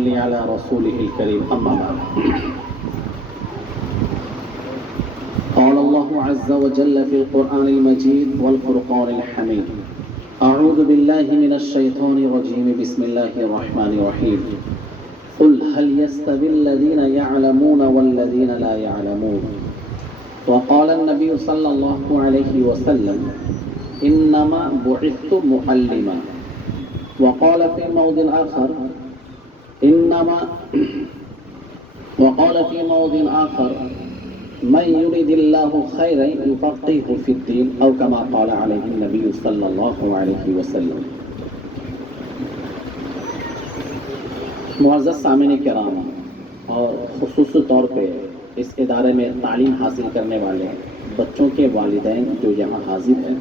صل على رسوله الكريم أما بعد. قال الله عز وجل في القرآن المجيد والفرقان الحميد: أعوذ بالله من الشيطان الرجيم بسم الله الرحمن الرحيم. قل هل يستوي الذين يعلمون والذين لا يعلمون. وقال النبي صلى الله عليه وسلم: إنما بعثت معلما. وقال في موضع آخر: وقال في موضع آخر: من يريد الله خيرا يفقهه في الدين، أو كما قال عليه النبي صلی اللہ علیہ وسلم. معزز سامعین کرام، اور خصوصی طور پہ اس ادارے میں تعلیم حاصل کرنے والے بچوں کے والدین جو یہاں حاضر ہیں،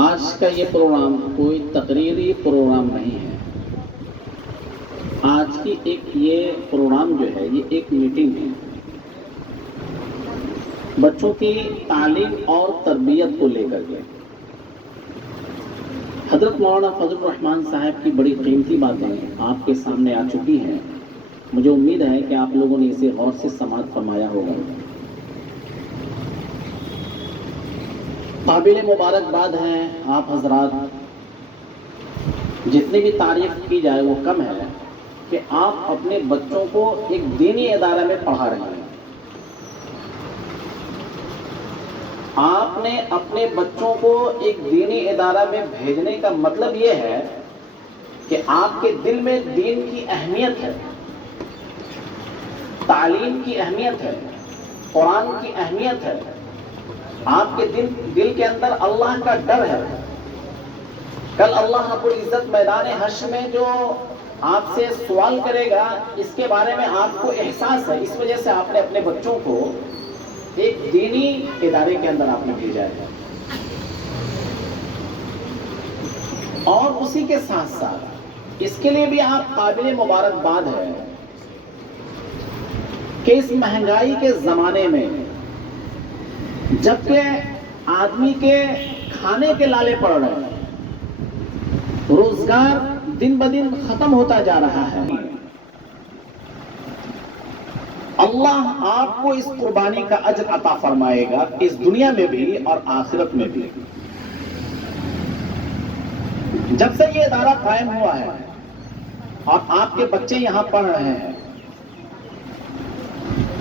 آج کا یہ پروگرام کوئی تقریری پروگرام نہیں ہے. آج کی یہ پروگرام جو ہے یہ ایک میٹنگ ہے بچوں کی تعلیم اور تربیت کو لے کر کے. حضرت مولانا فضل الرحمان صاحب کی بڑی قیمتی باتیں آپ کے سامنے آ چکی ہیں. مجھے امید ہے کہ آپ لوگوں نے اسے غور سے سماعت فرمایا ہوگا. قابل مبارکباد ہیں آپ حضرات. جتنی بھی تعریف کی جائے وہ کم ہے کہ آپ اپنے بچوں کو ایک دینی ادارے میں پڑھا رہے ہیں. آپ نے اپنے بچوں کو ایک دینی ادارہ میں بھیجنے کا مطلب یہ ہے کہ آپ کے دل میں دین کی اہمیت ہے، تعلیم کی اہمیت ہے، قرآن کی اہمیت ہے. آپ کے دل کے اندر اللہ کا ڈر ہے. کل اللہ رب العزت میدان حشر میں جو آپ سے سوال کرے گا اس کے بارے میں آپ کو احساس ہے. اس وجہ سے آپ نے اپنے بچوں کو ایک دینی ادارے کے اندر آپ نے بھیجا ہے. اور اسی کے ساتھ ساتھ اس کے لیے بھی آپ قابل مبارکباد ہے کہ اس مہنگائی کے زمانے میں جبکہ آدمی کے کھانے کے لالے پڑ رہے ہیں، روزگار دن بدن ختم ہوتا جا رہا ہے، اللہ آپ کو اس قربانی کا اجر عطا فرمائے گا، اس دنیا میں بھی اور آخرت میں بھی. جب سے یہ ادارہ قائم ہوا ہے اور آپ کے بچے یہاں پڑھ رہے ہیں،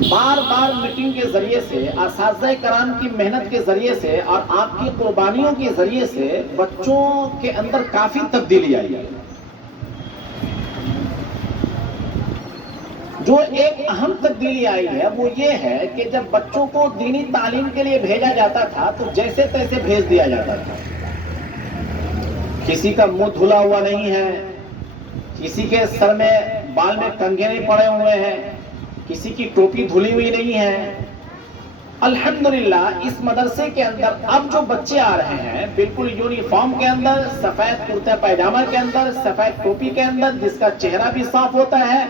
بار بار میٹنگ کے ذریعے سے، اساتذہ کرام کی محنت کے ذریعے سے اور آپ کی قربانیوں کے ذریعے سے بچوں کے اندر کافی تبدیلی آئی ہے. جو ایک اہم تبدیلی آئی ہے وہ یہ ہے کہ جب بچوں کو دینی تعلیم کے لیے بھیجا جاتا تھا تو جیسے تیسے بھیج دیا جاتا تھا. کسی کا منہ دھلا ہوا نہیں ہے، کسی کے سر میں بال میں کنگھے نہیں پڑے ہوئے ہیں، کسی کی ٹوپی دھلی ہوئی نہیں ہے. الحمدللہ اس مدرسے کے اندر اب جو بچے آ رہے ہیں بالکل یونیفارم کے اندر، سفید کرتا پائجامہ کے اندر، سفید ٹوپی کے اندر، جس کا چہرہ بھی صاف ہوتا ہے،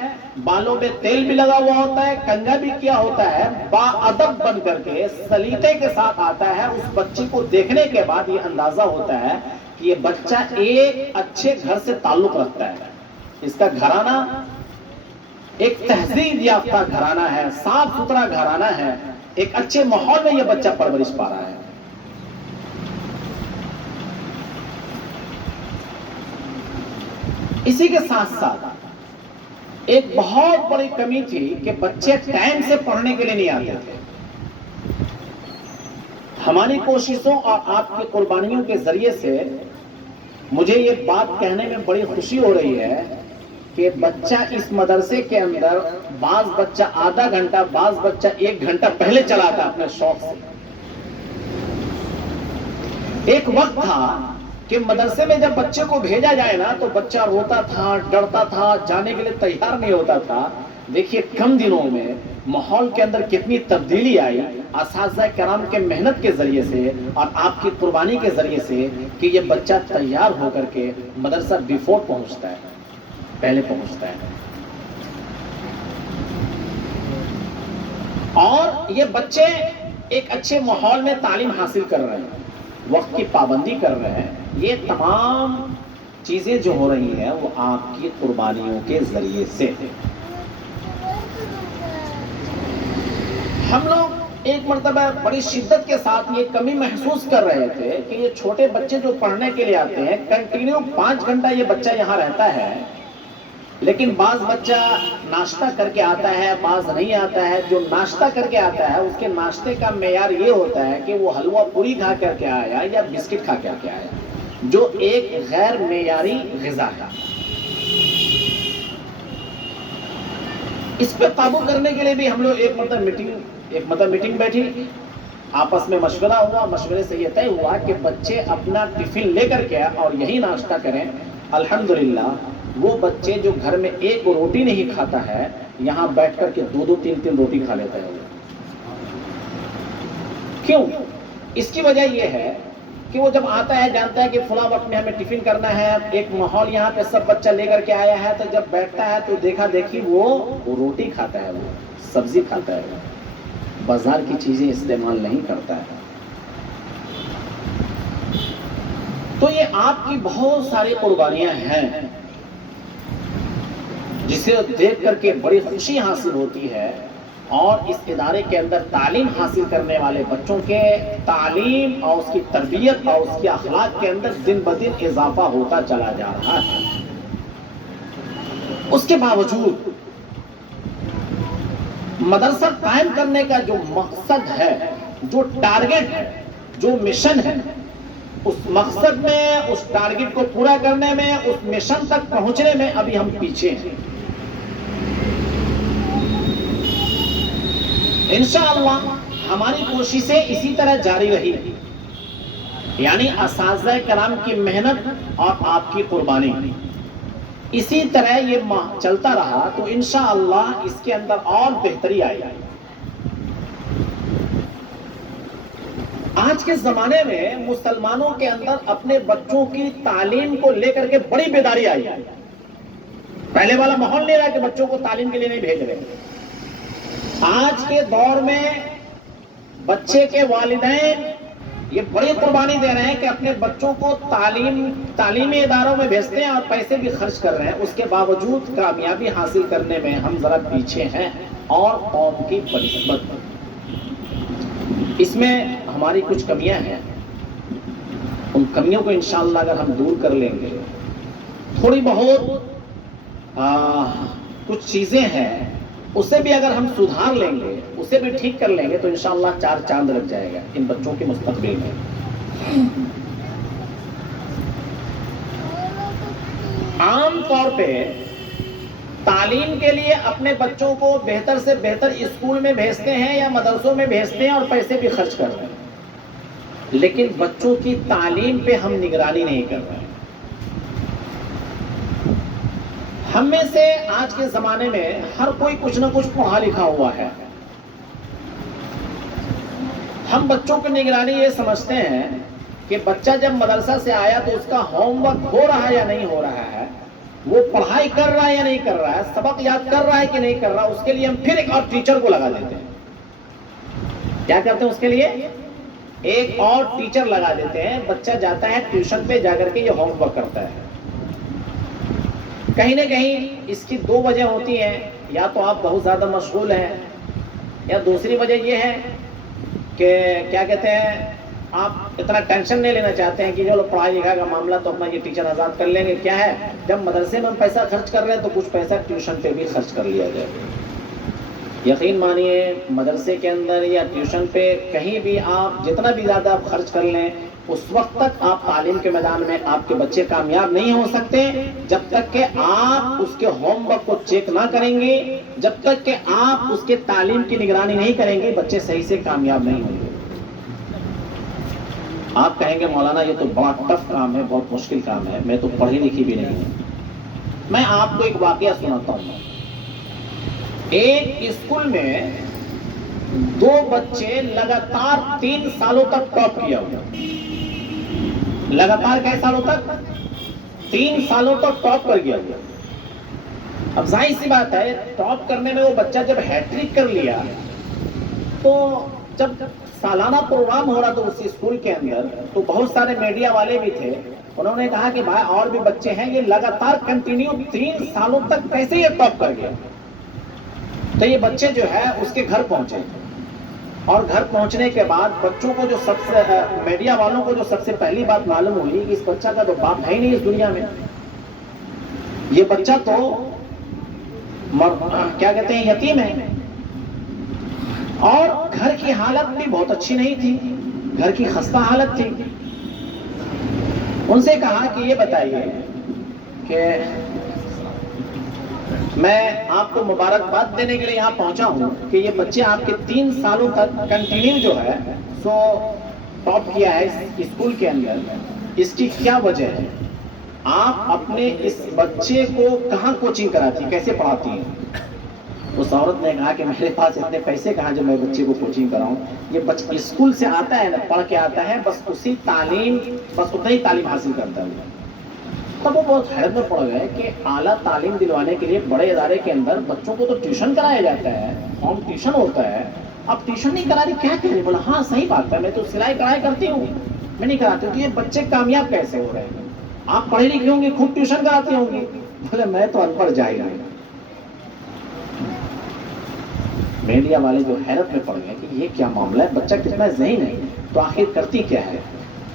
بالوں میں تیل بھی لگا ہوا ہوتا ہے، کنگھا بھی کیا ہوتا ہے، باادب بن کر کے سلیقے کے ساتھ آتا ہے. اس بچے کو دیکھنے کے بعد یہ اندازہ ہوتا ہے کہ یہ بچہ ایک اچھے گھر سے تعلق رکھتا ہے. اس کا گھرانہ ایک تہذیب یافتہ گھرانہ ہے، صاف ستھرا گھرانہ ہے، ایک اچھے ماحول میں یہ بچہ پرورش پا رہا ہے. اسی کے ساتھ ساتھ ایک بہت بڑی کمی تھی کہ بچے ٹائم سے پڑھنے کے لیے نہیں آتے تھے. ہماری کوششوں اور آپ کی قربانیوں کے ذریعے سے مجھے یہ بات کہنے میں بڑی خوشی ہو رہی ہے کہ بچہ اس مدرسے کے اندر، بعض بچہ آدھا گھنٹہ، بعض بچہ 1 گھنٹہ پہلے چلا آتا اپنے شوق سے. ایک وقت تھا کہ مدرسے میں جب بچے کو بھیجا جائے نا تو بچہ روتا تھا، ڈرتا تھا، جانے کے لیے تیار نہیں ہوتا تھا. دیکھیے کم دنوں میں ماحول کے اندر کتنی تبدیلی آئی اساتذہ کرام کے محنت کے ذریعے سے اور آپ کی قربانی کے ذریعے سے کہ یہ بچہ تیار ہو کر کے مدرسہ بیفور پہنچتا ہے، پہلے پہنچتا ہے. اور یہ بچے ایک اچھے ماحول میں تعلیم حاصل کر رہے ہیں، وقت کی پابندی کر رہے ہیں. یہ تمام چیزیں جو ہو رہی ہیں وہ آپ کی قربانیوں کے ذریعے سے. ہم لوگ ایک مرتبہ بڑی شدت کے ساتھ یہ کمی محسوس کر رہے تھے کہ یہ چھوٹے بچے جو پڑھنے کے لیے آتے ہیں کنٹینیو 5 گھنٹہ یہ بچہ یہاں رہتا ہے، لیکن بعض بچہ ناشتہ کر کے آتا ہے، بعض نہیں آتا ہے. جو ناشتہ کر کے آتا ہے اس کے ناشتے کا معیار یہ ہوتا ہے کہ وہ حلوہ پوری کھا کر کے آیا یا بسکٹ کھا کر کے آیا، جو ایک غیر معیاری غذا ہے. اس پہ قابو کرنے کے لیے بھی ہم لوگ ایک مرتبہ میٹنگ بیٹھی، آپس میں مشورہ ہوا. مشورے سے یہ طے ہوا کہ بچے اپنا ٹفن لے کر کے اور یہی ناشتہ کریں. الحمدللہ وہ بچے جو گھر میں ایک روٹی نہیں کھاتا ہے یہاں بیٹھ کر کے 2 3 روٹی کھا لیتا ہے. کیوں؟ اس کی وجہ یہ ہے کہ وہ جب آتا ہے جانتا ہے کہ فلاں وقت میں ہمیں ٹفن کرنا ہے، ایک ماحول یہاں پہ سب بچہ لے کر کے آیا ہے، تو جب بیٹھتا ہے تو دیکھا دیکھی وہ روٹی کھاتا ہے، وہ سبزی کھاتا ہے، بازار کی چیزیں استعمال نہیں کرتا ہے. تو یہ آپ کی بہت ساری قربانیاں ہیں جسے دیکھ کر کے بڑی خوشی حاصل ہوتی ہے. اور اس ادارے کے اندر تعلیم حاصل کرنے والے بچوں کے تعلیم اور اس کی تربیت اور اس کے اخلاق کے اندر دن بدن اضافہ ہوتا چلا جا رہا ہے. اس کے باوجود مدرسہ قائم کرنے کا جو مقصد ہے، جو ٹارگٹ ہے، جو مشن ہے، اس مقصد میں، اس ٹارگٹ کو پورا کرنے میں، اس مشن تک پہنچنے میں ابھی ہم پیچھے ہیں. انشاءاللہ ہماری کوششیں اسی طرح جاری رہی، یعنی اساتذہ کرام کی محنت اور آپ کی قربانی اسی طرح یہ چلتا رہا تو انشاءاللہ اس کے اندر اور بہتری آئے گی. آج کے زمانے میں مسلمانوں کے اندر اپنے بچوں کی تعلیم کو لے کر کے بڑی بیداری آئی ہے. پہلے والا ماحول نہیں رہا کہ بچوں کو تعلیم کے لیے نہیں بھیج رہے. آج کے دور میں بچے کے والدین یہ بڑی قربانی دے رہے ہیں کہ اپنے بچوں کو تعلیمی اداروں میں بھیجتے ہیں اور پیسے بھی خرچ کر رہے ہیں. اس کے باوجود کامیابی حاصل کرنے میں ہم ذرا پیچھے ہیں اور قوم کی بنسبت اس میں ہماری کچھ کمیاں ہیں. ان کمیوں کو انشاءاللہ اگر ہم دور کر لیں گے، تھوڑی بہت کچھ چیزیں ہیں اسے بھی اگر ہم سدھار لیں گے، اسے بھی ٹھیک کر لیں گے تو انشاءاللہ 4 چاند لگ جائے گا ان بچوں کے مستقبل میں. عام طور پہ تعلیم کے لیے اپنے بچوں کو بہتر سے بہتر اسکول میں بھیجتے ہیں یا مدرسوں میں بھیجتے ہیں اور پیسے بھی خرچ کر رہے ہیں، لیکن بچوں کی تعلیم پہ ہم نگرانی نہیں کر رہے ہیں. ہم میں سے آج کے زمانے میں ہر کوئی کچھ نہ کچھ پڑھا لکھا ہوا ہے. ہم بچوں کی نگرانی یہ سمجھتے ہیں کہ بچہ جب مدرسہ سے آیا تو اس کا ہوم ورک ہو رہا ہے یا نہیں ہو رہا ہے، وہ پڑھائی کر رہا ہے یا نہیں کر رہا ہے، سبق یاد کر رہا ہے کہ نہیں کر رہا. اس کے لیے ہم پھر ایک اور ٹیچر کو لگا دیتے ہیں. کیا کرتے ہیں اس کے لیے؟ ایک اور ٹیچر لگا دیتے ہیں. بچہ جاتا ہے ٹیوشن پہ، جا کر کے یہ ہوم ورک کرتا ہے. کہیں نہ کہیں اس کی 2 وجہ ہوتی ہیں. یا تو آپ بہت زیادہ مشغول ہیں، یا دوسری وجہ یہ ہے کہ کیا کہتے ہیں، آپ اتنا ٹینشن نہیں لینا چاہتے ہیں کہ جو پڑھائی لکھائی کا معاملہ تو اپنا یہ ٹیچر آزاد کر لیں گے. کیا ہے، جب مدرسے میں ہم پیسہ خرچ کر رہے ہیں تو کچھ پیسہ ٹیوشن پہ بھی خرچ کر لیا جائے. یقین مانیے مدرسے کے اندر یا ٹیوشن پہ کہیں بھی آپ جتنا بھی زیادہ آپ خرچ کر لیں، اس وقت تک آپ تعلیم کے میدان میں آپ کے بچے کامیاب نہیں ہو سکتے جب تک کہ آپ اس کے ہوم ورک کو چیک نہ کریں گے، جب تک کہ آپ اس کے تعلیم کی نگرانی نہیں کریں گے، بچے صحیح سے کامیاب نہیں ہوں گے. آپ کہیں گے مولانا یہ تو بڑا ٹف کام ہے، بہت مشکل کام ہے، میں تو پڑھی لکھی بھی نہیں ہوں. میں آپ کو ایک واقعہ سناتا ہوں. ایک اسکول میں 2 بچے لگاتار 3 سالوں تک ٹاپ کیا ہوا. لگاتار کئی سالوں تک؟ 3 سالوں تک ٹاپ کر گیا ہوا. اب ظاہر سی بات ہے ٹاپ کرنے میں وہ بچہ جب ہیٹرک کر لیا تو جب سالانہ پروگرام ہو رہا تھا اس اسکول کے اندر تو بہت سارے میڈیا والے بھی تھے انہوں نے کہا کہ بھائی اور بھی بچے ہیں، یہ لگاتار کنٹینیو 3 سالوں تک کیسے یہ ٹاپ کر گیا؟ تو یہ بچے جو ہے اس کے گھر پہنچے، اور گھر پہنچنے کے بعد بچوں کو جو سب سے میڈیا والوں کو جو سب سے پہلی بات معلوم ہوئی کہ اس بچہ کا تو باپ ہے ہی نہیں اس دنیا میں، یہ بچہ تو کیا کہتے ہیں یتیم ہے، اور گھر کی حالت بھی بہت اچھی نہیں تھی، گھر کی خستہ حالت تھی۔ ان سے کہا کہ یہ بتائیے کہ میں آپ کو مبارکباد دینے کے لیے یہاں پہنچا ہوں کہ یہ بچے آپ کے 3 سالوں تک کنٹینیو جو ہے سو ٹاپ کیا ہے اسکول کے اندر، اس کی کیا وجہ ہے؟ آپ اپنے اس بچے کو کہاں کوچنگ کراتی ہیں، کیسے پڑھاتی ہیں؟ اس عورت نے کہا کہ میرے پاس اتنے پیسے کہاں جو میں بچے کو کوچنگ کراؤں، یہ بچہ اسکول سے آتا ہے نا، پڑھ کے آتا ہے، بس اسی تعلیم، بس اتنا ہی تعلیم حاصل کرتا ہے۔ تب وہ بہت حیرت میں پڑ گئے کہ اعلیٰ تعلیم دلوانے کے لیے بڑے ادارے کے اندر بچوں کو تو ٹیوشن کرایا جاتا ہے، ہوم ٹیوشن ہوتا ہے، اب ٹیوشن نہیں کرا رہی، کیا کریں؟ بولا ہاں صحیح بات ہے، میں تو سلائی کڑھائی کرتی ہوں، میں نہیں کراتی ہوں، تو یہ بچے کامیاب کیسے ہو رہے ہیں؟ آپ پڑھی لکھی ہوں گی، خوب ٹیوشن کراتی ہوں گی۔ بولے میں تو ان پڑھ جاہل ہوں۔ میڈیا والے جو حیرت میں پڑ گئے کہ یہ کیا معاملہ ہے، بچہ کتنا ذہین ہے، تو آخر کرتی کیا ہے؟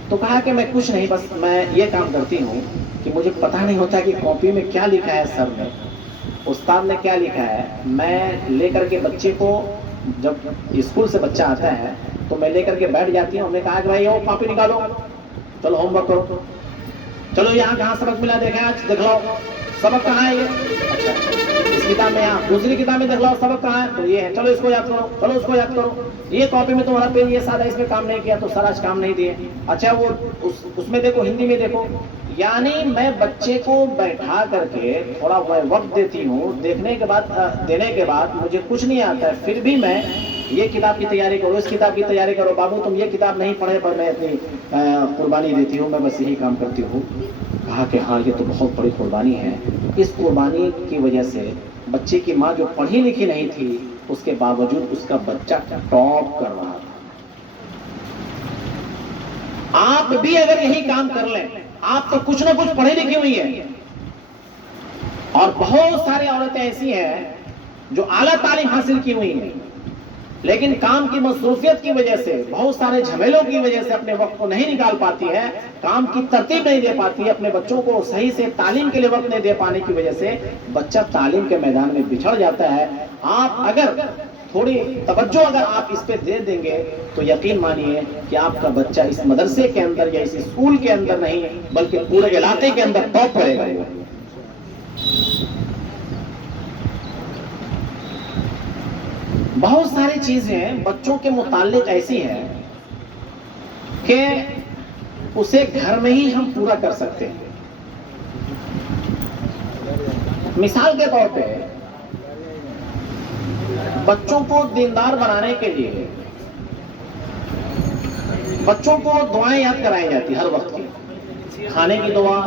تو کہا کہ میں کچھ نہیں، بس میں یہ کام کرتی ہوں کہ مجھے پتہ نہیں ہوتا کہ کاپی میں کیا لکھا ہے، سر نے، استاد نے کیا لکھا ہے، میں لے کر کے بچے کو، جب اسکول سے بچہ آتا ہے تو میں لے کر کے بیٹھ جاتی ہوں، ہم نے کہا کہ بھائی وہ کاپی نکالو، چلو ہوم ورک کرو، چلو یہاں کہاں سبق ملا دیکھیں، آج دیکھ لو سبق کہاں ہے، یہ اچھا اس کتاب میں، یہاں دوسری کتاب میں دیکھ لو سبق کہاں ہے، تو یہ ہے، چلو اس کو یاد کرو، چلو اس کو یاد کرو، یہ کاپی میں تمہارا پین یہ سادہ اس میں کام نہیں کیا تو سر آج کام نہیں دیے، اچھا وہ اس میں دیکھو، ہندی میں دیکھو۔ یعنی میں بچے کو بیٹھا کر کے تھوڑا وقت دیتی ہوں، دینے کے بعد مجھے کچھ نہیں آتا ہے، پھر بھی میں یہ کتاب کی تیاری کرو، اس کتاب کی تیاری کرو، بابو تم یہ کتاب نہیں پڑھے پر میں اتنی قربانی دیتی ہوں، میں بس یہی کام کرتی ہوں۔ کہا کہ ہاں یہ تو بہت بڑی قربانی ہے، اس قربانی کی وجہ سے بچے کی ماں جو پڑھی لکھی نہیں تھی اس کے باوجود اس کا بچہ ٹاپ کر رہا تھا۔ آپ بھی اگر یہی کام کر لیں، آپ تو کچھ نہ کچھ پڑھی لکھی ہوئی ہے، اور بہت ساری عورتیں ایسی ہیں جو اعلیٰ تعلیم حاصل کی ہوئی ہیں، لیکن کام کی مصروفیت کی وجہ سے، بہت سارے جھمیلوں کی وجہ سے اپنے وقت کو نہیں نکال پاتی ہے، کام کی ترتیب نہیں دے پاتی ہے، اپنے بچوں کو صحیح سے تعلیم کے لیے وقت نہیں دے پانے کی وجہ سے بچہ تعلیم کے میدان میں بچھڑ جاتا ہے۔ آپ اگر تھوڑی توجہ اگر آپ اس پہ دے دیں گے تو یقین مانیے کہ آپ کا بچہ اس مدرسے کے اندر یا اس اسکول کے اندر نہیں بلکہ پورے علاقے کے اندر ٹاپ کرے گا۔ بہت ساری چیزیں بچوں کے متعلق ایسی ہیں کہ اسے گھر میں ہی ہم پورا کر سکتے ہیں۔ مثال کے طور پہ بچوں کو دیندار بنانے کے لیے بچوں کو دعائیں یاد کرائی جاتی ہر وقت کی، کھانے کی دعا،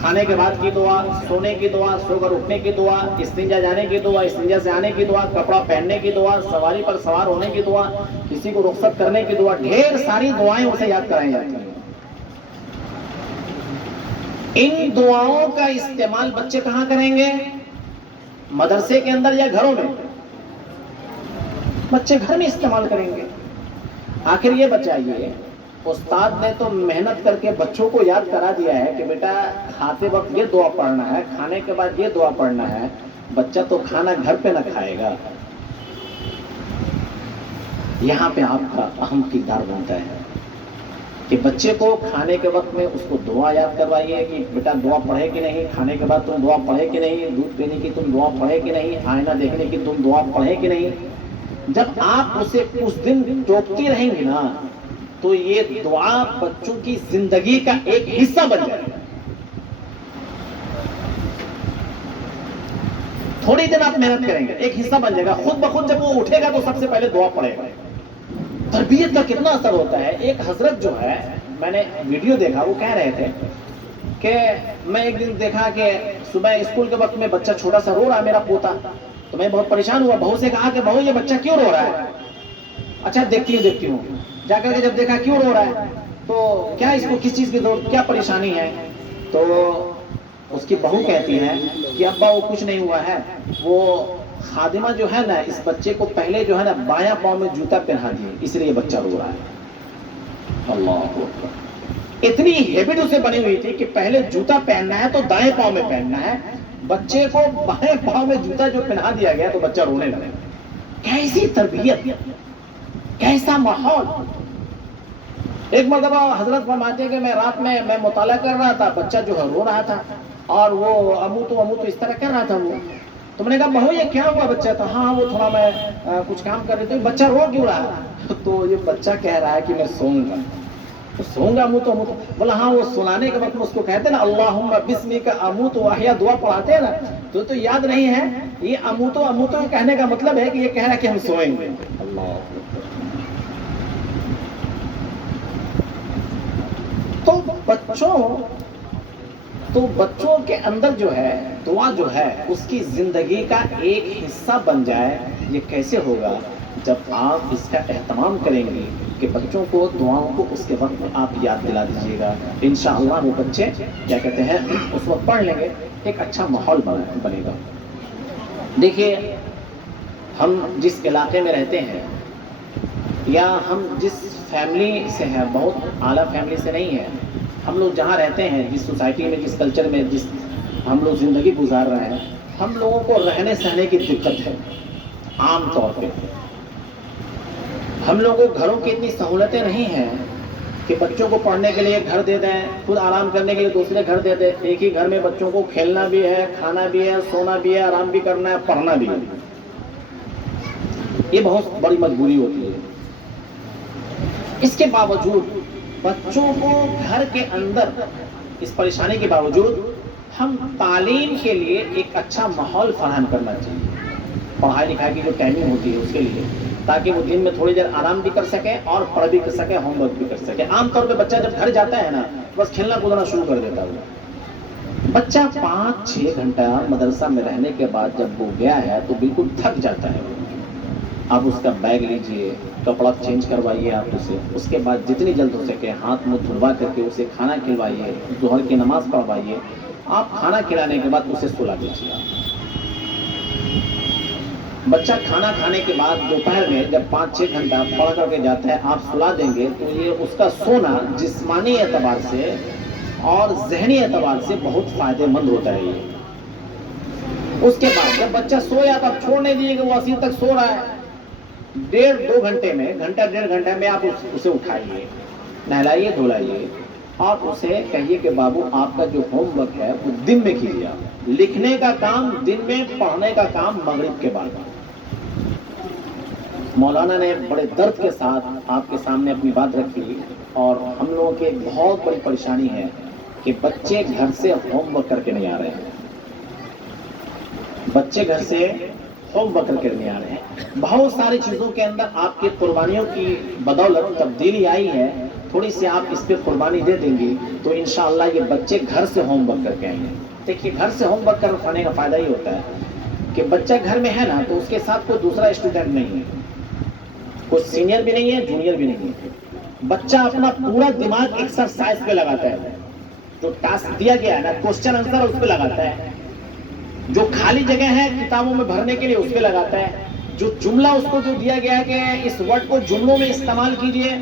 کھانے کے بعد کی دعا، سونے کی دعا، سو کر اٹھنے کی دعا، استنجا جانے کی دعا، استنجا سے آنے کی دعا، کپڑا پہننے کی دعا، سواری پر سوار ہونے کی دعا، کسی کو رخصت کرنے کی دعا، ڈھیر ساری دعائیں اسے یاد کرائی جاتی ہیں۔ ان دعاؤں کا استعمال بچے کہاں کریں گے؟ مدرسے کے اندر یا گھروں میں؟ بچے گھر میں استعمال کریں گے۔ آخر یہ بچائیے، استاد نے تو محنت کر کے بچوں کو یاد کرا دیا ہے کہ بیٹا کھاتے وقت یہ دعا پڑھنا ہے، کھانے کے بعد یہ دعا پڑھنا ہے، بچہ تو کھانا گھر پہ نہ کھائے گا۔ یہاں پہ آپ کا اہم کردار بنتا ہے کہ بچے کو کھانے کے وقت میں اس کو دعا یاد کروائیے کہ بیٹا دعا پڑھے کہ نہیں، کھانے کے بعد تم دعا پڑھے کہ نہیں، دودھ پینے کی تم دعا پڑھے کہ نہیں، آئینہ دیکھنے کی تم دعا پڑھے کہ نہیں۔ جب آپ اسے کچھ دن ٹوکتی رہیں گی نا تو یہ دعا بچوں کی زندگی کا ایک حصہ بن جائے گا۔ تھوڑی دن آپ محنت کریں گے، ایک حصہ بن جائے گا، خود بخود جب وہ اٹھے گا تو سب سے پہلے دعا پڑھے گا۔ تربیت کا کتنا اثر ہوتا ہے۔ ایک حضرت جو ہے، میں نے ویڈیو دیکھا، وہ کہہ رہے تھے کہ میں ایک دن دیکھا کہ صبح اسکول کے وقت میں بچہ چھوٹا سا رو رہا ہے، میرا پوتا، تو میں بہت پریشان ہوا، بہو سے کہا کہ بہو یہ بچہ کیوں رو رہا ہے؟ اچھا دیکھتی ہوں، جا کر کے جب دیکھا کیوں رو رہا ہے تو کیا اس کو کس چیز کی ضرورت، کیا پریشانی ہے؟ تو اس کی بہو کہتی ہے کہ ابا وہ کچھ نہیں ہوا ہے، وہ خادمہ جو ہے نا اس بچے کو پہلے جو ہے نا بایاں پاؤں میں جوتا پہنا دیے، اس لیے بچہ رو رہا ہے۔ اللہ اکبر، اتنی ہیبٹ اسے بنی ہوئی تھی کہ پہلے جوتا پہننا ہے تو دائیں پاؤں میں پہننا ہے، بچے کو بائیں پاؤں میں جوتا جو پہنا دیا گیا تو بچہ رونے لگا۔ کیسی تربیت، کیسا ماحول۔ ایک مرتبہ حضرت فرماتے ہیں کہ میں رات میں مطالعہ کر رہا تھا، بچہ جو ہے رو رہا تھا اور وہ امو تو اس طرح کر رہا تھا وہ، تو میں نے کہا بہو یہ کیا ہوا بچہ تھا؟ ہاں وہ تھوڑا میں کچھ کام کر رہی تھی، بچہ رو کیوں رہا ہے؟ تو یہ بچہ کہہ رہا ہے کہ میں سوؤں گا، تو سوؤں گا امو تو بولا ہاں وہ سلانے کے وقت میں اس کو کہتے ہیں نا اللہم بسمک اموت واحیا، دعا پڑھاتے ہیں نا، تو یاد نہیں ہے یہ اموتو کہنے کا مطلب ہے کہ یہ کہہ رہا ہے کہ ہم سوئیں گے۔ اللہ، تو بچوں کے اندر جو ہے دعا جو ہے اس کی زندگی کا ایک حصہ بن جائے، یہ کیسے ہوگا؟ جب آپ اس کا اہتمام کریں گے کہ بچوں کو دعاؤں کو اس کے وقت میں آپ یاد دلا دیجیے گا، انشاءاللہ وہ بچے کیا کہتے ہیں اس وقت پڑھ لیں گے، ایک اچھا ماحول بنے گا۔ دیکھیے ہم جس علاقے میں رہتے ہیں یا ہم جس فیملی سے ہیں، بہت اعلیٰ فیملی سے نہیں ہے، ہم لوگ جہاں رہتے ہیں، جس سوسائٹی میں، جس کلچر میں جس ہم لوگ زندگی گزار رہے ہیں، ہم لوگوں کو رہنے سہنے کی دقت ہے۔ عام طور پہ ہم لوگوں کو گھروں کی اتنی سہولتیں نہیں ہیں کہ بچوں کو پڑھنے کے لیے گھر دے دیں، خود آرام کرنے کے لیے دوسرے گھر دے دیں۔ ایک ہی گھر میں بچوں کو کھیلنا بھی ہے، کھانا بھی ہے، سونا بھی ہے، آرام بھی کرنا ہے، پڑھنا بھی ہے۔ یہ بہت بڑی مجبوری ہوتی ہے۔ اس کے باوجود بچوں کو گھر کے اندر اس پریشانی کے باوجود ہم تعلیم کے لیے ایک اچھا ماحول فراہم کرنا چاہیے، پڑھائی لکھائی کی جو ٹائمنگ ہوتی ہے اس کے لیے، تاکہ وہ دن میں تھوڑی دیر آرام بھی کر سکے اور پڑھ بھی کر سکے، ہوم ورک بھی کر سکے۔ عام طور پہ بچہ جب گھر جاتا ہے نا بس کھیلنا کودنا شروع کر دیتا ہے۔ بچہ 5-6 گھنٹہ مدرسہ میں رہنے کے بعد جب وہ گیا ہے تو بالکل تھک جاتا ہے۔ آپ اس کا بیگ لیجئے، کپڑا چینج کروائیے آپ اسے، اس کے بعد جتنی جلد ہو سکے ہاتھ منہ دھلوا کر کے اسے کھانا کھلوائیے، ظہر کی نماز پڑھوائیے۔ آپ کھانا کھلانے کے بعد اسے سلا دیجیے۔ بچہ کھانا کھانے کے بعد دوپہر میں جب 5-6 گھنٹہ پڑھ کر کے جاتا ہے، آپ سلا دیں گے تو یہ اس کا سونا جسمانی اعتبار سے اور ذہنی اعتبار سے بہت فائدہ مند ہوتا ہے۔ یہ اس کے بعد جب بچہ سویا تو آپ چھوڑ نہیں دیجیے کہ وہ اسی تک سو رہا ہے۔ 1.5-2 گھنٹے میں، گھنٹہ 1.5 گھنٹے میں آپ اسے اٹھائیے، نہلائیے دھلائیے، اور اسے کہیے کہ بابو آپ کا جو ہوم ورک ہے وہ دن میں کیجیے، لکھنے کا کام دن میں، پڑھنے کا کام مغرب کے بعد۔ مولانا نے بڑے درد کے ساتھ آپ کے سامنے اپنی بات رکھی، اور ہم لوگوں کی ایک بہت بڑی پریشانی ہے کہ بچے گھر سے ہوم ورک کر کے نہیں آ رہے ہیں، بچے گھر سے ہوم ورک کر کے نہیں آ رہے ہیں۔ بہت ساری چیزوں کے اندر آپ کی قربانیوں کی بدولت تبدیلی آئی ہے، تھوڑی سی آپ اس پہ قربانی دے دیں گی تو انشاءاللہ یہ بچے گھر سے ہوم ورک کر کے آئیں گے۔ دیکھیے گھر سے ہوم ورک کرنے کا فائدہ ہی ہوتا ہے کہ بچہ گھر میں ہے نا تو اس کے ساتھ کوئی دوسرا اسٹوڈنٹ نہیں ہے، کوئی سینئر بھی نہیں ہے، جونیئر بھی نہیں ہے۔ بچہ اپنا پورا دماغ ایکسرسائز پہ لگاتا ہے، جو ٹاسک دیا گیا ہے نا کوسچن آنسر اس پہ لگاتا ہے، جو خالی جگہ ہے کتابوں میں بھرنے کے لیے اس پہ لگاتا ہے، جو جملہ اس کو جو دیا گیا ہے کہ اس ورڈ کو جملوں میں استعمال کیجئے،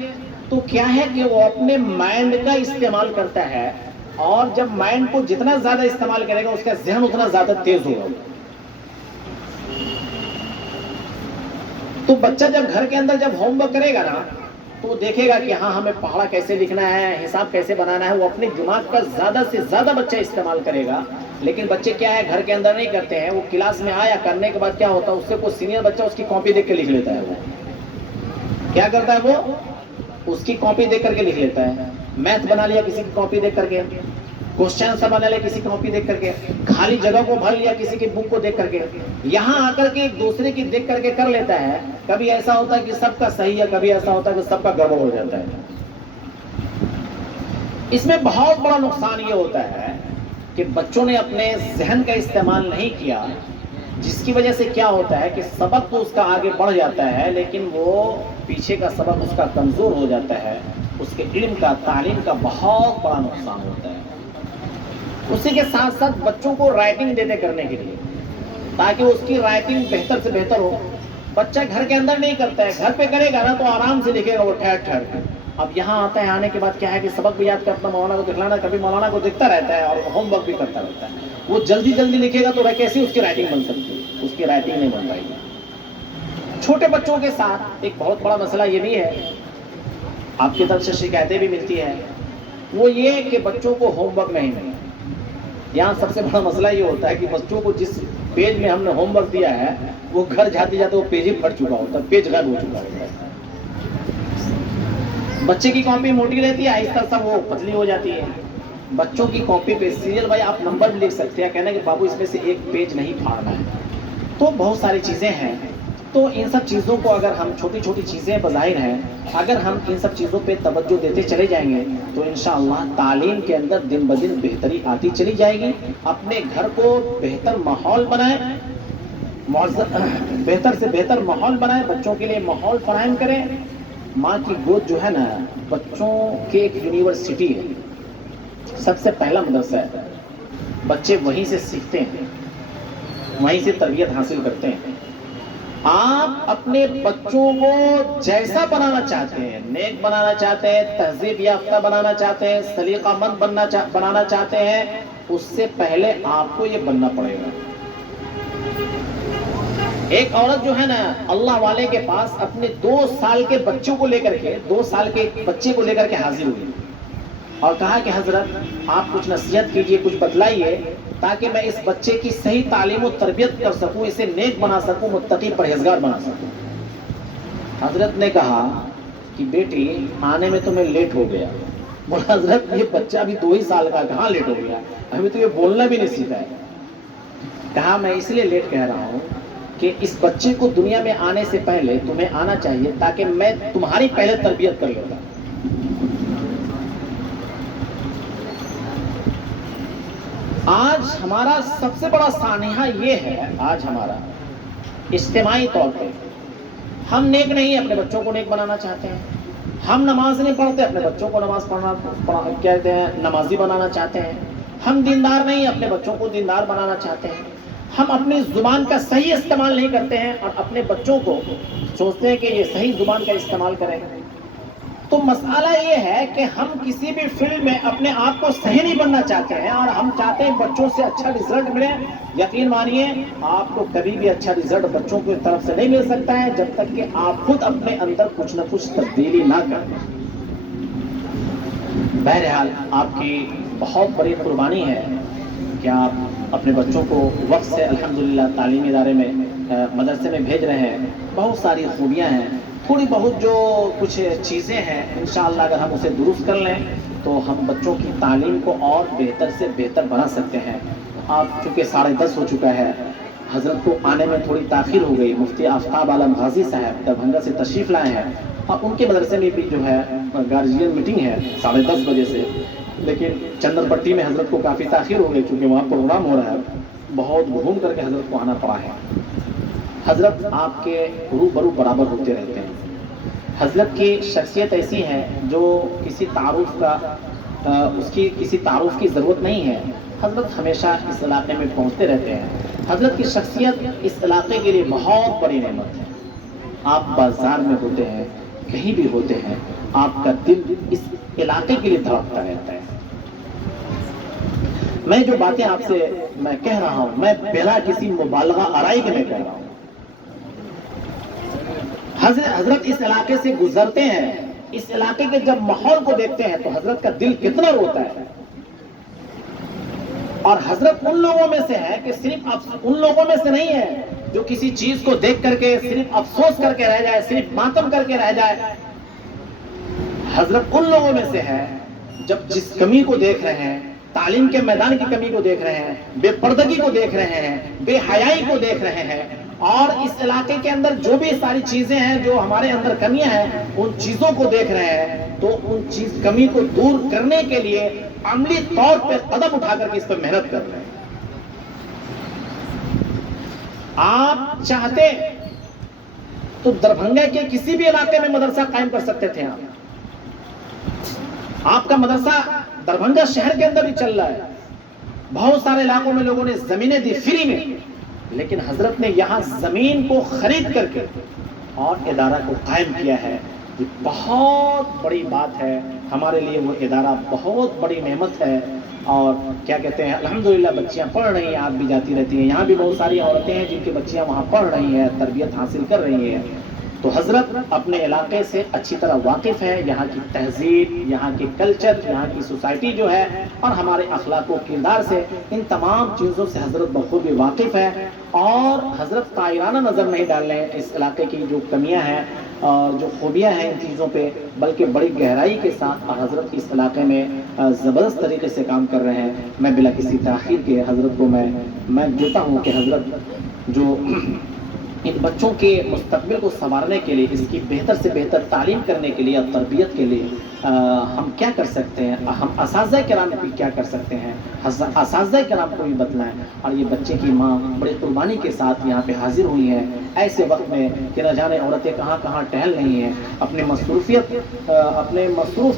تو کیا ہے کہ وہ اپنے مائنڈ کا استعمال کرتا ہے، اور جب مائنڈ کو جتنا زیادہ استعمال کرے گا اس کا ذہن اتنا زیادہ تیز ہوگا۔ تو بچہ جب گھر کے اندر جب ہوم ورک کرے گا نا تو وہ دیکھے گا کہ ہاں ہمیں پہاڑا کیسے لکھنا ہے، حساب کیسے بنانا ہے، وہ اپنے دماغ کا زیادہ سے زیادہ بچہ استعمال کرے گا۔ لیکن بچے کیا ہے گھر کے اندر نہیں کرتے ہیں، وہ کلاس میں آیا کرنے کے بعد کیا ہوتا ہے اس سے کوئی سینئر بچہ اس کی کاپی دیکھ کے لکھ لیتا ہے، وہ کیا کرتا ہے وہ اس کی کاپی دیکھ کر کے لکھ لیتا ہے، میتھ بنا لیا کسی کی کاپی دیکھ کر کے، کوسچن آنسر بنا لیا کسی کی کاپی دیکھ کر کے، خالی جگہ کو بھر لیا کسی کی بک کو دیکھ کر کے، یہاں آ کر کے ایک دوسرے کی دیکھ کر کے کر لیتا ہے۔ کبھی ایسا ہوتا ہے کہ سب کا صحیح ہے، کبھی ایسا ہوتا ہے کہ سب کا گڑبڑ ہو جاتا ہے۔ اس میں بہت بڑا نقصان یہ ہوتا ہے کہ بچوں نے اپنے ذہن کا استعمال نہیں کیا، جس کی وجہ سے کیا ہوتا ہے کہ سبق تو اس کا آگے بڑھ جاتا ہے لیکن وہ پیچھے کا سبق اس کا کمزور ہو جاتا ہے، اس کے علم کا، تعلیم کا بہت بڑا نقصان ہوتا ہے۔ اسی کے ساتھ ساتھ بچوں کو رائٹنگ دیتے کرنے کے لیے تاکہ اس کی رائٹنگ بہتر سے بہتر ہو. بچہ گھر کے اندر نہیں کرتا ہے, گھر پہ کرے گا نا تو آرام سے لکھے گا وہ ٹھہر ٹھہر کے. اب یہاں آتا ہے, آنے کے بعد کیا ہے کہ سبق بھی یاد کرتا, مولانا کو دکھلانا, کبھی مولانا کو دکھتا رہتا ہے اور ہوم ورک بھی کرتا رہتا ہے. وہ جلدی جلدی لکھے گا تو کیسے اس کی رائٹنگ بن سکتی ہے؟ اس کی رائٹنگ نہیں بن پائے گی. چھوٹے بچوں کے ساتھ ایک بہت بڑا مسئلہ یہ بھی ہے, آپ کی طرف سے شکایتیں بھی ملتی ہے, وہ یہ کہ بچوں کو ہوم ورک نہیں ملے. یہاں سب سے بڑا مسئلہ یہ ہوتا ہے کہ بچوں کو جس پیج میں ہم نے ہوم ورک دیا ہے وہ گھر جاتے جاتے وہ پیج ہی پھٹ چکا ہوتا ہے, پیج غائب ہو چکا ہوتا ہے. بچے کی کاپی موٹی رہتی ہے, آہستہ آہستہ وہ پتلی ہو جاتی ہے. بچوں کی کاپی پہ سیریل بھائی آپ نمبر بھی لکھ سکتے ہیں, کہنا کہ بابو اس میں سے ایک پیج نہیں پھاڑنا ہے. تو بہت ساری چیزیں ہیں. تو ان سب چیزوں کو اگر ہم, چھوٹی چھوٹی چیزیں بظاہر ہیں, اگر ہم ان سب چیزوں پہ توجہ دیتے چلے جائیں گے تو انشاءاللہ تعلیم کے اندر دن بدن بہتری آتی چلی جائے گی. اپنے گھر کو بہتر ماحول بنائیں, بہتر سے بہتر ماحول بنائیں, بچوں کے لیے ماحول فراہم کریں. ماں کی گود جو ہے نا, بچوں کی ایک یونیورسٹی ہے, سب سے پہلا مدرسہ ہے. بچے وہیں سے سیکھتے ہیں, وہیں سے تربیت حاصل کرتے ہیں. آپ اپنے بچوں کو جیسا بنانا چاہتے ہیں, نیک بنانا چاہتے ہیں, تہذیب یافتہ بنانا چاہتے ہیں, سلیقہ مند بنانا چاہتے ہیں, اس سے پہلے آپ کو یہ بننا پڑے گا. ایک عورت جو ہے نا اللہ والے کے پاس اپنے 2 سال کے بچوں کو لے کر کے, 2 سال کے بچے کو لے کر کے حاضر ہوئی اور کہا کہ حضرت آپ کچھ نصیحت کیجئے, کچھ بتلائیے تاکہ میں اس بچے کی صحیح تعلیم و تربیت کر سکوں, اسے نیک بنا سکوں, متقی پرہیزگار بنا سکوں. حضرت نے کہا کہ بیٹی آنے میں تمہیں لیٹ ہو گیا. بولا حضرت یہ بچہ ابھی 2 ہی سال کا, کہاں لیٹ ہو گیا, ابھی تو یہ بولنا بھی نہیں سیکھا ہے. کہا میں اس لیے لیٹ کہہ رہا ہوں کہ اس بچے کو دنیا میں آنے سے پہلے تمہیں آنا چاہیے تاکہ میں تمہاری پہلے تربیت کر لیتا. آج ہمارا سب سے بڑا سانحہ یہ ہے, آج ہمارا اجتماعی طور پہ ہم نیک نہیں, اپنے بچوں کو نیک بنانا چاہتے ہیں. ہم نماز نہیں پڑھتے, اپنے بچوں کو نماز کہتے ہیں نمازی بنانا چاہتے ہیں. ہم دیندار نہیں, اپنے بچوں کو دیندار بنانا چاہتے ہیں. ہم اپنی زبان کا صحیح استعمال نہیں کرتے ہیں اور اپنے بچوں کو سوچتے ہیں کہ یہ صحیح زبان کا استعمال کریں. تو مسئلہ یہ ہے کہ ہم کسی بھی فیلڈ میں اپنے آپ کو صحیح نہیں بننا چاہتے ہیں اور ہم چاہتے ہیں بچوں سے اچھا رزلٹ ملے. یقین مانیے آپ کو کبھی بھی اچھا رزلٹ بچوں کی طرف سے نہیں مل سکتا ہے جب تک کہ آپ خود اپنے اندر کچھ نہ کچھ تبدیلی نہ کریں. بہرحال آپ کی بہت بڑی قربانی ہے کہ آپ اپنے بچوں کو وقت سے الحمدللہ تعلیمی ادارے میں, مدرسے میں بھیج رہے ہیں. بہت ساری خوبیاں ہیں, تھوڑی بہت جو کچھ چیزیں ہیں انشاءاللہ اگر ہم اسے درست کر لیں تو ہم بچوں کی تعلیم کو اور بہتر سے بہتر بنا سکتے ہیں. آپ چونکہ 10:30 ہو چکا ہے, حضرت کو آنے میں تھوڑی تاخیر ہو گئی. مفتی آفتاب عالم غازی صاحب دربھنگہ سے تشریف لائے ہیں اور ان کے مدرسے میں بھی جو ہے گارجین میٹنگ ہے 10:30 بجے سے, لیکن چندر پٹی میں حضرت کو کافی تاخیر ہو گئی چونکہ وہاں پروگرام ہو رہا ہے. بہت گھوم کر کے حضرت کو آنا پڑا ہے. حضرت آپ کے روبرو برابر ہوتے رہتے ہیں. حضرت کی شخصیت ایسی ہے جو کسی تعارف کا, اس کی کسی تعارف کی ضرورت نہیں ہے. حضرت ہمیشہ اس علاقے میں پہنچتے رہتے ہیں. حضرت کی شخصیت اس علاقے کے لیے بہت بڑی نعمت ہے. آپ بازار میں ہوتے ہیں, کہیں بھی ہوتے ہیں, آپ کا دل اس علاقے کے لیے دھڑکتا رہتا ہے. میں جو باتیں آپ سے میں کہہ رہا ہوں, میں بلا کسی مبالغہ آرائی کے میں کہہ رہا ہوں. حضرت اس علاقے سے گزرتے ہیں, اس علاقے کے جب ماحول کو دیکھتے ہیں تو حضرت کا دل کتنا روتا ہے. اور حضرت ان لوگوں میں سے ہے کہ صرف ان لوگوں میں سے نہیں ہے جو کسی چیز کو دیکھ کر کے صرف افسوس کر کے رہ جائے, صرف ماتم کر کے رہ جائے. حضرت ان لوگوں میں سے ہے جب جس کمی کو دیکھ رہے ہیں, تعلیم کے میدان کی کمی کو دیکھ رہے ہیں, بے پردگی کو دیکھ رہے ہیں, بے حیائی کو دیکھ رہے ہیں, اور اس علاقے کے اندر جو بھی ساری چیزیں ہیں جو ہمارے اندر کمیاں ہیں ان چیزوں کو دیکھ رہے ہیں, تو ان کمی کو دور کرنے کے لیے عملی طور پہ قدم اٹھا کر کے اس پر محنت کر رہے ہیں. آپ چاہتے تو دربھنگہ کے کسی بھی علاقے میں مدرسہ قائم کر سکتے تھے. آپ کا مدرسہ دربھنگہ شہر کے اندر بھی چل رہا ہے, بہت سارے علاقوں میں لوگوں نے زمینیں دی فری میں، لیکن حضرت نے یہاں زمین کو خرید کر کے اور ادارہ کو قائم کیا ہے. یہ بہت بڑی بات ہے ہمارے لیے، وہ ادارہ بہت بڑی نعمت ہے. اور کیا کہتے ہیں، الحمدللہ بچیاں پڑھ رہی ہیں، آپ بھی جاتی رہتی ہیں، یہاں بھی بہت ساری عورتیں ہیں جن کی بچیاں وہاں پڑھ رہی ہیں، تربیت حاصل کر رہی ہیں. تو حضرت اپنے علاقے سے اچھی طرح واقف ہے، یہاں کی تہذیب، یہاں کی کلچر، یہاں کی سوسائٹی جو ہے، اور ہمارے اخلاق و کردار سے، ان تمام چیزوں سے حضرت بخوبی واقف ہے. اور حضرت طائرانہ نظر نہیں ڈال رہے ہیں اس علاقے کی جو کمیاں ہیں اور جو خوبیاں ہیں ان چیزوں پہ، بلکہ بڑی گہرائی کے ساتھ حضرت اس علاقے میں زبردست طریقے سے کام کر رہے ہیں. میں بلا کسی تاخیر کے حضرت کو میں دیتا ہوں کہ حضرت جو ان بچوں کے مستقبل کو سنوارنے کے لیے، اس کی بہتر سے بہتر تعلیم کرنے کے لیے اور تربیت کے لیے ہم کیا کر سکتے ہیں، ہم اساتذہ کرام بھی کیا کر سکتے ہیں، اساتذہ کرام کو بھی بتلائیں. اور یہ بچے کی ماں بڑی قربانی کے ساتھ یہاں پہ حاضر ہوئی ہیں ایسے وقت میں کہ نہ جانے عورتیں کہاں کہاں ٹہل رہی ہیں، اپنے مصروف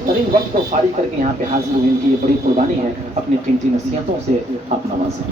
ترین وقت کو فارغ کر کے یہاں پہ حاضر ہوئی. ان کی یہ بڑی قربانی ہے. اپنی قیمتی نصیحتوں سے آپ نوازیں.